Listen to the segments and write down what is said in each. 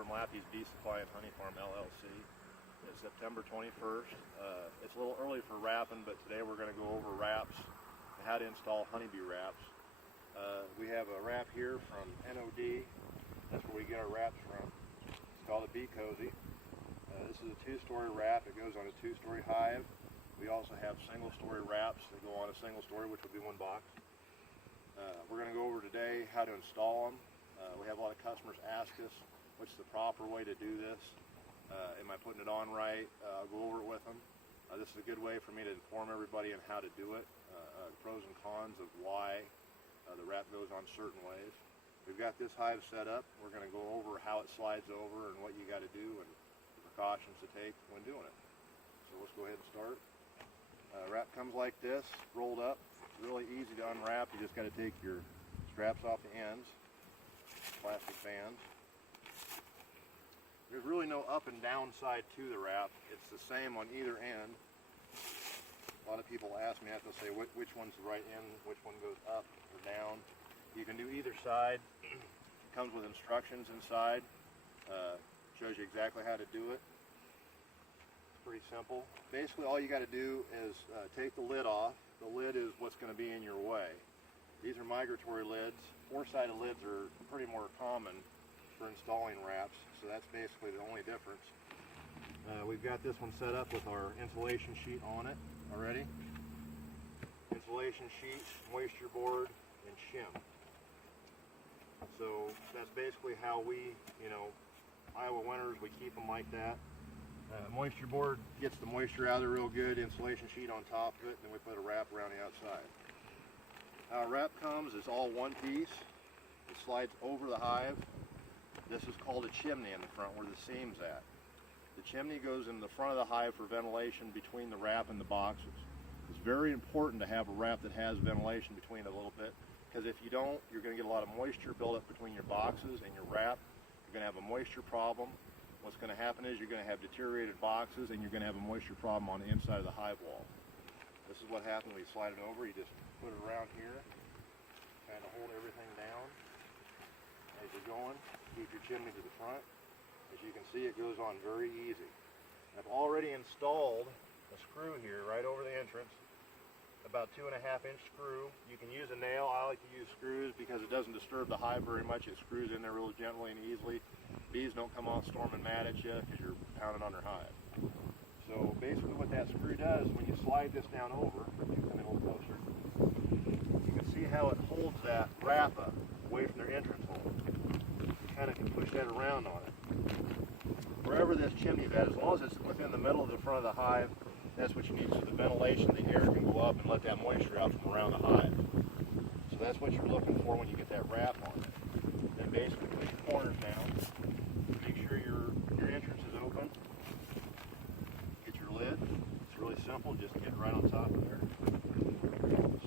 from Lappy's Bee Supply and Honey Farm LLC. It's September 21st. It's a little early for wrapping, but today we're going to go over wraps and how to install honeybee wraps. We have a wrap here from NOD. That's where we get our wraps from. It's called a Bee Cozy. This is a 2-story wrap. It goes on a 2-story hive. We also have single-story wraps that go on a single story, which will be one box. We're going to go over today how to install them. We have a lot of customers ask us what's the proper way to do this. Am I putting it on right? I'll go over it with them. This is a good way for me to inform everybody on how to do it, pros and cons of why the wrap goes on certain ways. We've got this hive set up. We're going to go over how it slides over and what you got to do and the precautions to take when doing it. So let's go ahead and start. Wrap comes like this, rolled up. It's really easy to unwrap. You just got to take your straps off the ends, plastic bands. There's really no up and down side to the wrap. It's the same on either end. A lot of people ask me that. They'll say which one's the right end, which one goes up or down. You can do either side. It comes with instructions inside. Shows you exactly how to do it. It's pretty simple. Basically all you got to do is take the lid off. The lid is what's going to be in your way. These are migratory lids. 4-sided lids are pretty more common for installing wraps, so that's basically the only difference. We've got this one set up with our insulation sheet on it already. Insulation sheet, moisture board, and shim. So that's basically how we, Iowa winters, we keep them like that. Moisture board gets the moisture out of there real good, insulation sheet on top of it, and then we put a wrap around the outside. How a wrap comes, it's all one piece. It slides over the hive. This is called a chimney in the front where the seam's at. The chimney goes in the front of the hive for ventilation between the wrap and the boxes. It's very important to have a wrap that has ventilation between it a little bit, because if you don't, you're going to get a lot of moisture buildup between your boxes and your wrap. You're going to have a moisture problem. What's going to happen is you're going to have deteriorated boxes and you're going to have a moisture problem on the inside of the hive wall. This is what happens when you slide it over. You just put it around here, kind of hold everything down as you're going. Keep your chimney to the front. As you can see, it goes on very easy. I've already installed a screw here right over the entrance, about 2.5-inch screw. You can use a nail. I like to use screws because it doesn't disturb the hive very much. It screws in there real gently and easily. Bees don't come out storming mad at you because you're pounding on their hive. So basically what that screw does, when you slide this down over, if you come in a little closer, you can see how it holds that wrap up away from their entrance hole. You kind of can push that around on it. Wherever this chimney is at, as long as it's within the middle of the front of the hive, that's what you need so the ventilation, the air can go up and let that moisture out from around the hive. So that's what you're looking for when you get that wrap on it. Then basically push your corners down. Make sure your entrance is open. Get your lid. It's really simple, just get it right on top of there.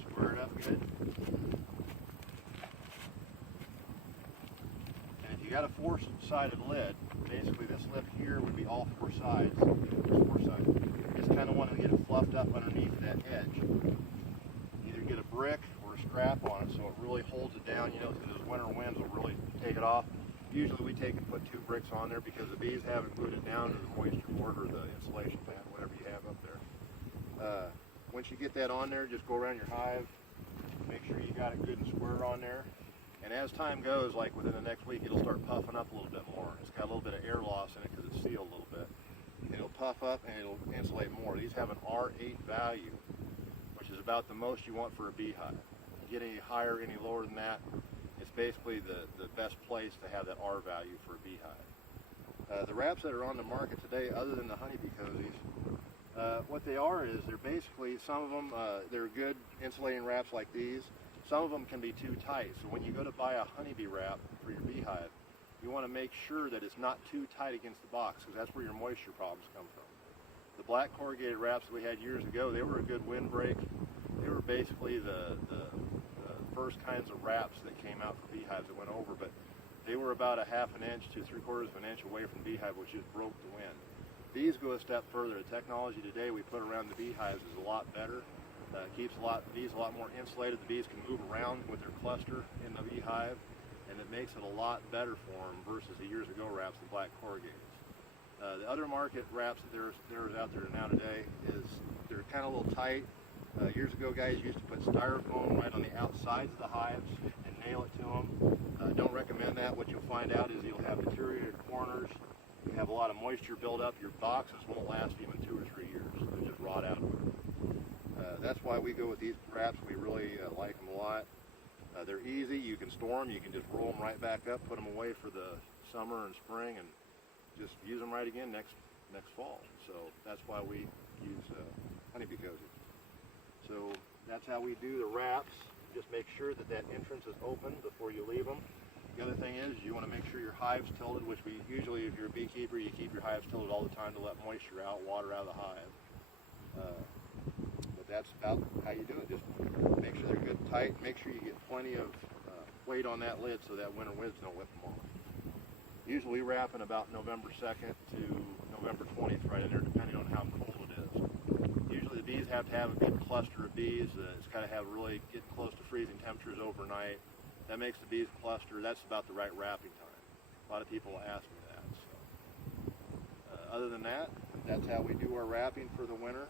Square it up good. And if you got a 4-sided lid, basically this lip here would be all 4 sides. There's 4 sides. You just kind of want to get it fluffed up underneath that edge. Either get a brick or a strap on it so it really holds it down, because those winter winds will really take it off. Usually we take and put 2 bricks on there because the bees haven't glued it down to the moisture board or the insulation pad, whatever you have up there. Once you get that on there, just go around your hive, make sure you got it good and square on there. And as time goes, like within the next week, it'll start puffing up a little bit more. It's got a little bit of air loss in it because it's sealed a little bit. And it'll puff up and it'll insulate more. These have an R8 value, which is about the most you want for a beehive. You get any higher, any lower than that, it's basically the best place to have that R value for a beehive. The wraps that are on the market today, other than the honeybee cozies, what they are is they're basically, some of them, they're good insulating wraps like these. Some of them can be too tight. So when you go to buy a honeybee wrap for your beehive, you want to make sure that it's not too tight against the box because that's where your moisture problems come from. The black corrugated wraps that we had years ago, they were a good windbreak. They were basically the first kinds of wraps that came out for beehives that went over, but they were about a 1/2 inch to 3/4 inch away from the beehive, which just broke the wind. These go a step further. The technology today we put around the beehives is a lot better. Keeps bees a lot more insulated. The bees can move around with their cluster in the beehive, and it makes it a lot better for them versus the years ago wraps, the black corrugated. The other market wraps that there's out there now today is they're kind of a little tight. Years ago, guys used to put styrofoam right on the outsides of the hives and nail it to them. Don't recommend that. What you'll find out is you'll have deteriorated corners. You have a lot of moisture build up. Your boxes won't last even 2 or 3 years. They'll just rot out. That's why we go with these wraps. We really like them a lot. They're easy. You can store them. You can just roll them right back up, put them away for the summer and spring, and just use them right again next fall. So that's why we use honeybee cozies. So that's how we do the wraps. Just make sure that that entrance is open before you leave them. The other thing is you want to make sure your hive's tilted, which we usually, if you're a beekeeper, you keep your hives tilted all the time to let moisture out, water out of the hive. But that's about how you do it. Just make sure they're good and tight. Make sure you get plenty of weight on that lid so that winter winds don't whip them off. Usually we wrap in about November 2nd to November 20th, right in there, depending on how cold it is. Usually the bees have to have a good cluster of bees. It's got to have really get close to freezing temperatures overnight. That makes the bees cluster. That's about the right wrapping time. A lot of people ask me that. So, other than that, that's how we do our wrapping for the winter.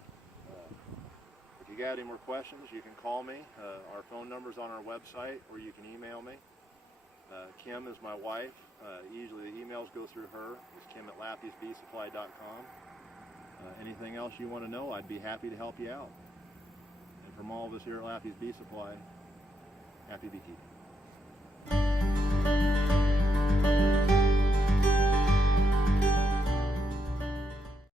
If you got any more questions, you can call me. Our phone number's on our website, or you can email me. Kim is my wife. Usually the emails go through her. It's Kim@lappiesbeesupply.com. Anything else you want to know, I'd be happy to help you out. And from all of us here at Lappy's Bee Supply, happy beekeeping.